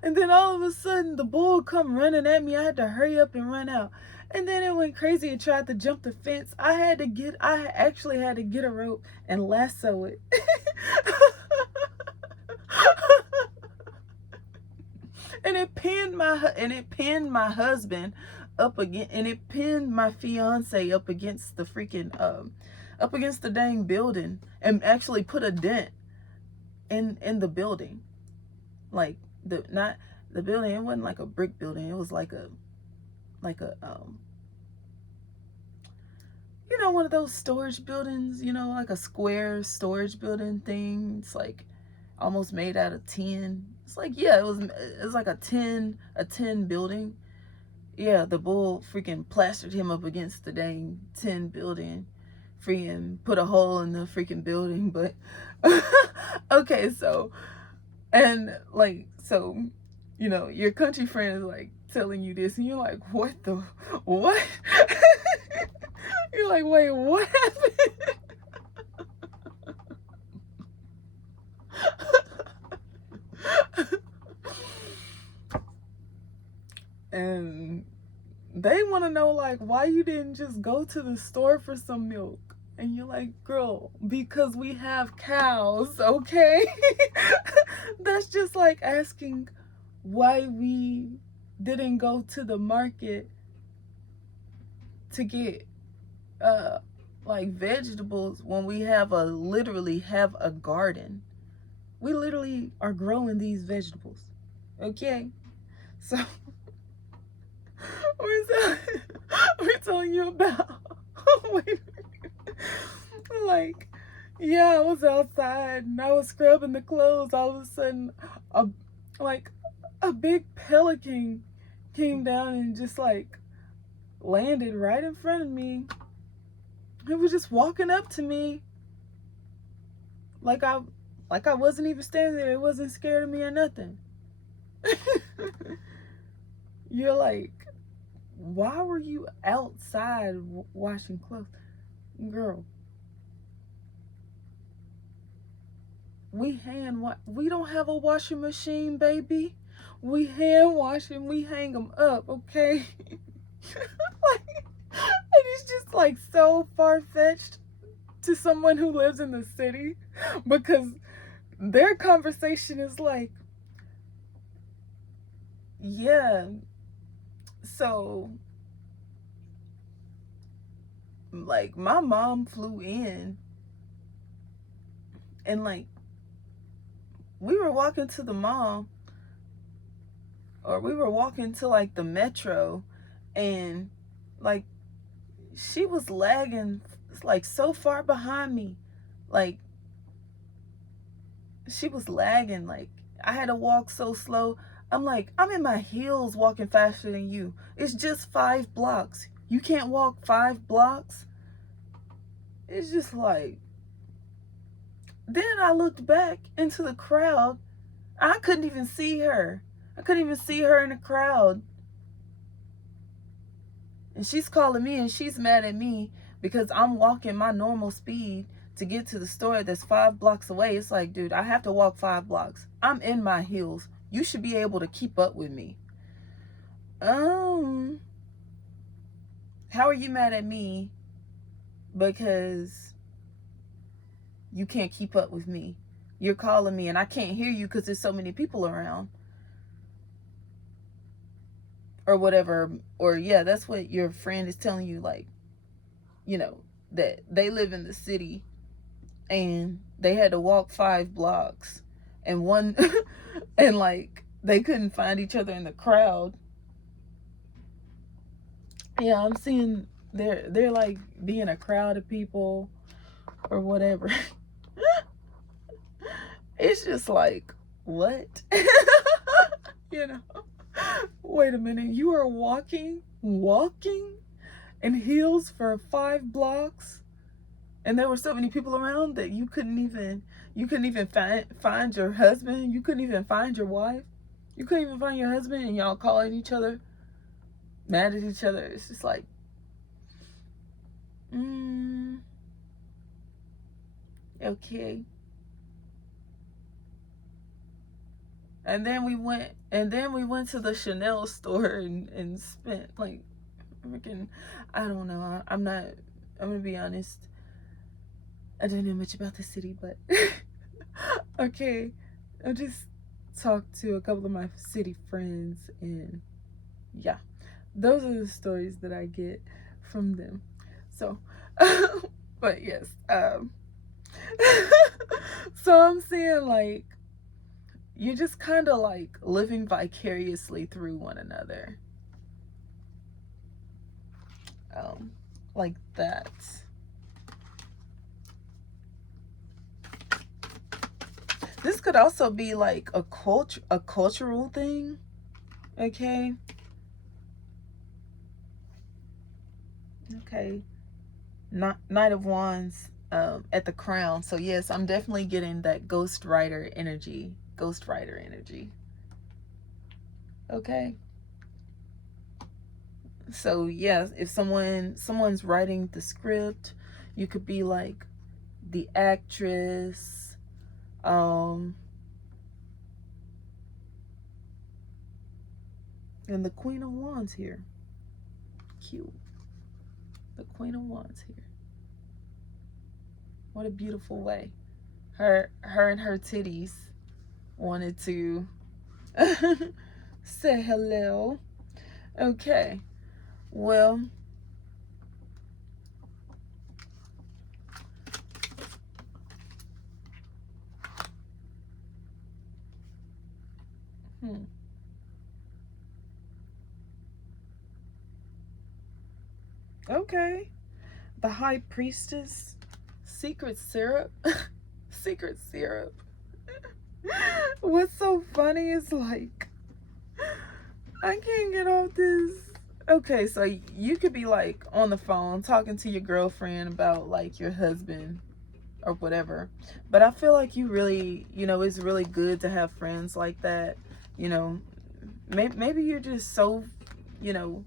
and then all of a sudden the bull come running at me. I had to hurry up and run out, and then it went crazy and tried to jump the fence. I actually had to get a rope and lasso it. And it pinned my husband up against, and it pinned my fiance up against the freaking up against the dang building, and actually put a dent in the building. Like not the building, it wasn't like a brick building, it was like a one of those storage buildings, like a square storage building thing. It's like almost made out of tin. It's like, yeah, it was like a tin building. Yeah, the bull freaking plastered him up against the dang tin building, freaking put a hole in the freaking building. But okay, so, and like, so, your country friend is like telling you this, and you're like, what? You're like, wait, what happened? And they want to know like why you didn't just go to the store for some milk. And you're like, girl, because we have cows, okay? That's just like asking why we didn't go to the market to get like vegetables when we literally have a garden. We literally are growing these vegetables, okay? So we're telling you about like, yeah, I was outside and I was scrubbing the clothes. All of a sudden, a big pelican came down and just like landed right in front of me. It was just walking up to me like I wasn't even standing there. It wasn't scared of me or nothing. You're like, why were you outside washing clothes? Girl, we don't have a washing machine, baby. We hand wash and we hang them up, okay? Like, and it's just like so far-fetched to someone who lives in the city, because their conversation is like, yeah, so like my mom flew in, and like we were walking to the mall, or we were walking to like the metro, and like she was lagging like so far behind me. Like she was lagging. Like I had to walk so slow. I'm like, I'm in my heels walking faster than you. It's just 5 blocks. You can't walk 5 blocks. It's just like, then I looked back into the crowd. I couldn't even see her. I couldn't even see her in the crowd. And she's calling me and she's mad at me because I'm walking my normal speed to get to the store that's 5 blocks away. It's like, dude, I have to walk 5 blocks. I'm in my heels. You should be able to keep up with me. How are you mad at me because you can't keep up with me? You're calling me and I can't hear you because there's so many people around. Or whatever. Or yeah, that's what your friend is telling you, like, you know, that they live in the city and they had to walk 5 blocks and one and like they couldn't find each other in the crowd. Yeah, I'm seeing they're like being a crowd of people or whatever. It's just like, what? You know, wait a minute, you are walking in heels for 5 blocks, and there were so many people around that you couldn't even find your husband. You couldn't even find your wife. You couldn't even find your husband, and y'all calling each other, mad at each other. It's just like, okay. And then we went to the Chanel store and spent like freaking, I don't know. I'm gonna be honest. I don't know much about the city, but okay. I just talked to a couple of my city friends, and yeah, those are the stories that I get from them. So, but yes, so I'm seeing like you're just kind of like living vicariously through one another, like that. This could also be like a cultural thing, okay? Okay. Knight of Wands at the crown. So yes, I'm definitely getting that Ghost Rider energy. Okay. So yeah, if someone's writing the script, you could be like the actress. And the Queen of Wands here. Cute. The Queen of Wands here. What a beautiful way. Her and her titties wanted to say hello. Okay. Well, okay. The High Priestess. Secret syrup. Secret syrup. What's so funny is like, I can't get off this. Okay, so you could be like on the phone talking to your girlfriend about like your husband or whatever. But I feel like you really, it's really good to have friends like that. Maybe you're just so, you're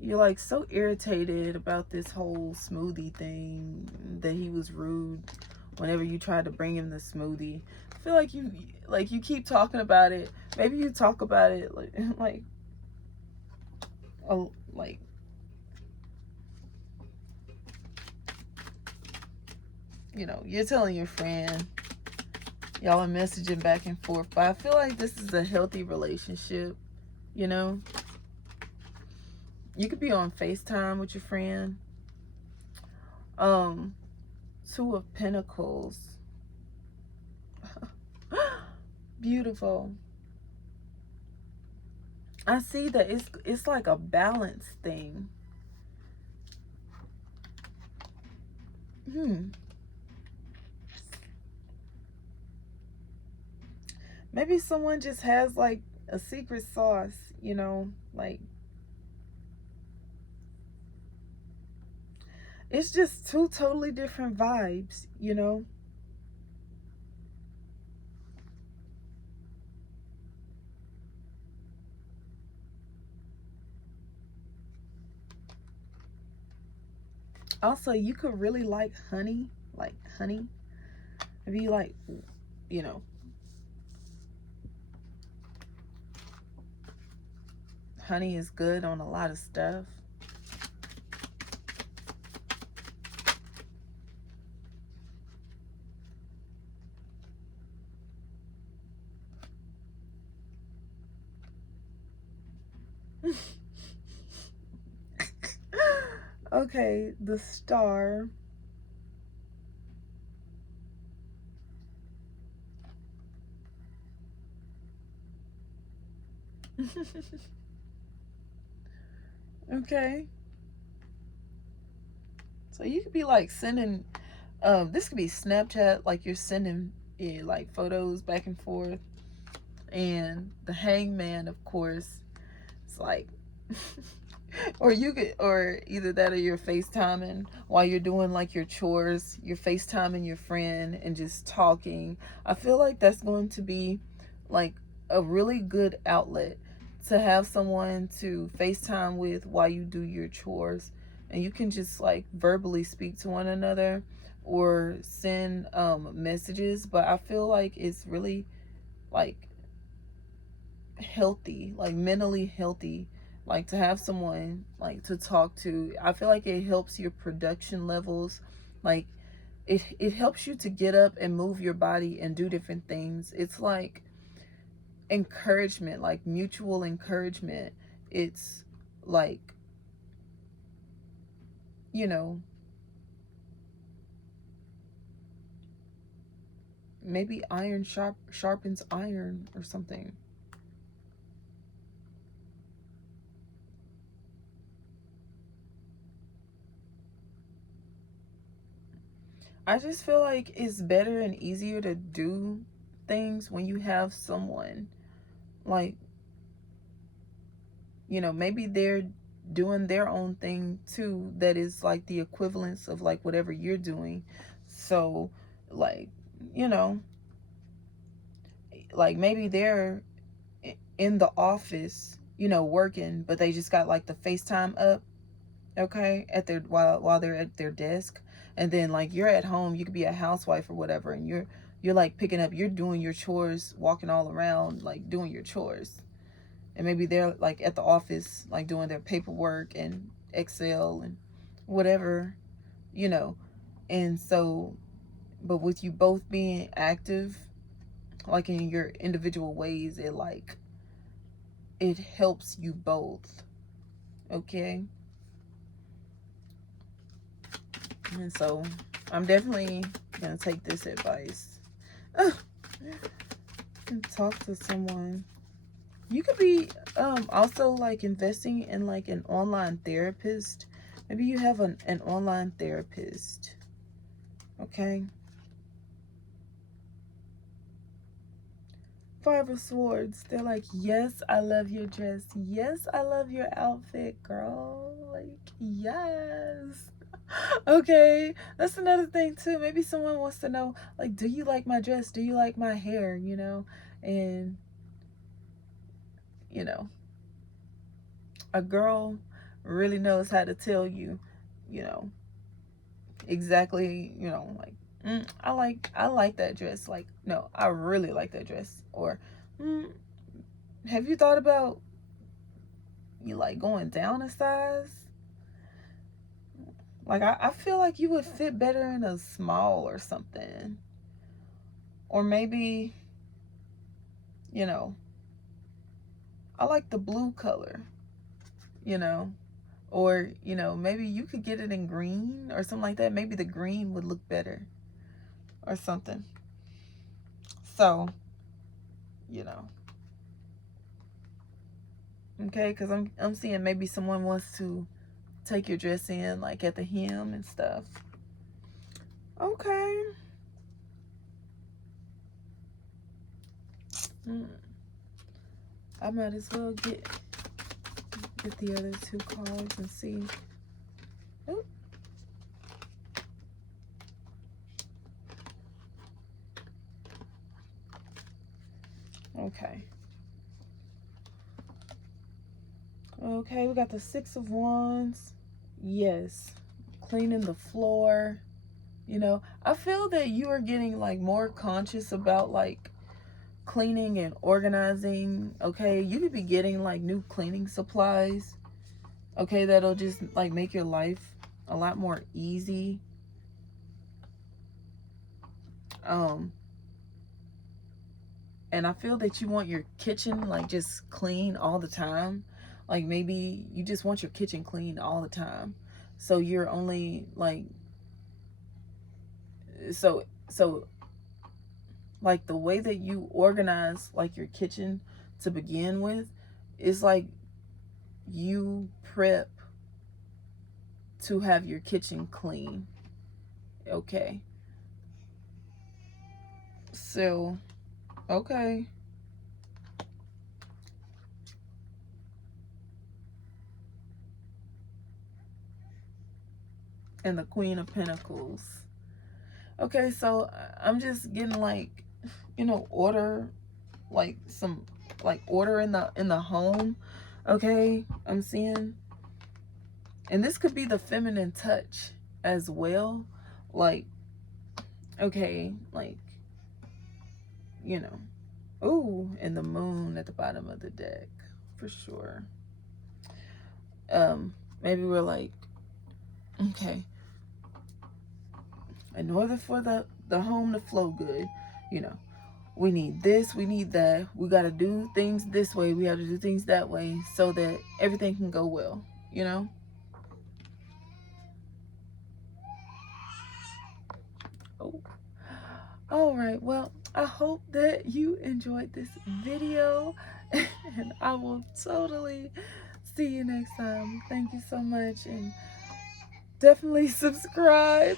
like so irritated about this whole smoothie thing that he was rude whenever you tried to bring him the smoothie. I feel like you keep talking about it. Maybe you talk about it like you're telling your friend, y'all are messaging back and forth, but I feel like this is a healthy relationship. You know, you could be on FaceTime with your friend. um Two of Pentacles. Beautiful. I see that it's like a balance thing. Maybe someone just has like a secret sauce, you know, like it's just two totally different vibes, you know. Also, you could really like honey. Maybe you like, you know, honey is good on a lot of stuff. Okay, the Star. Okay. So you could be like sending, this could be Snapchat, like you're sending like photos back and forth. And the Hangman, of course, it's like, or you could, or either that or you're FaceTiming while you're doing like your chores, you're FaceTiming your friend and just talking. I feel like that's going to be like a really good outlet to have someone to FaceTime with while you do your chores. And you can just like verbally speak to one another or send messages. But I feel like it's really like healthy, like mentally healthy, like to have someone like to talk to. I feel like it helps your production levels. Like it helps you to get up and move your body and do different things. It's like encouragement, like mutual encouragement. It's like, you know, maybe iron sharpens iron or something. I just feel like it's better and easier to do things when you have someone like, you know, maybe they're doing their own thing too that is like the equivalence of like whatever you're doing. So like, you know, like maybe they're in the office, you know, working, but they just got like the FaceTime up, okay, at their while they're at their desk. And then like you're at home, you could be a housewife or whatever, and you're like picking up, you're doing your chores, walking all around, like doing your chores. And maybe they're like at the office, like doing their paperwork and Excel and whatever, you know. And so, but with you both being active, like in your individual ways, it helps you both. Okay. And so I'm definitely gonna take this advice and talk to someone. You could be also like investing in like an online therapist. Maybe you have an online therapist. Okay. Five of Swords. They're like, yes, I love your dress. Yes, I love your outfit, girl. Like, yes. Okay. That's another thing too. Maybe someone wants to know, like, do you like my dress? Do you like my hair? You know? And, you know, a girl really knows how to tell you, you know, exactly, you know, like, I like that dress. Like, no, I really like that dress. Or, mm, have you thought about you like going down a size? Like, I feel like you would fit better in a small or something. Or maybe, you know, I like the blue color, you know. Or, you know, maybe you could get it in green or something like that. Maybe the green would look better or something. So, you know. Okay, because I'm seeing maybe someone wants to take your dress in, like at the hem and stuff. Okay. I might as well get the other two cards and see. Oh. Okay. Okay, we got the Six of Wands. Yes. Cleaning the floor. You know, I feel that you are getting like more conscious about like cleaning and organizing. Okay, you could be getting like new cleaning supplies. Okay, that'll just like make your life a lot more easy. And I feel that you want your kitchen like just clean all the time. Like maybe you just want your kitchen clean all the time. So you're only like so like the way that you organize like your kitchen to begin with is like you prep to have your kitchen clean. Okay. So, okay. And the Queen of Pentacles. Okay, so I'm just getting like, you know, order, like some like order in the home. Okay, I'm seeing. And this could be the feminine touch as well. Like, okay, like, you know. Ooh, and the moon at the bottom of the deck, for sure. Maybe we're like, okay, in order for the home to flow good, you know, we need this, we need that. We got to do things this way. We have to do things that way so that everything can go well, you know? Oh. All right. Well, I hope that you enjoyed this video and I will totally see you next time. Thank you so much and definitely subscribe.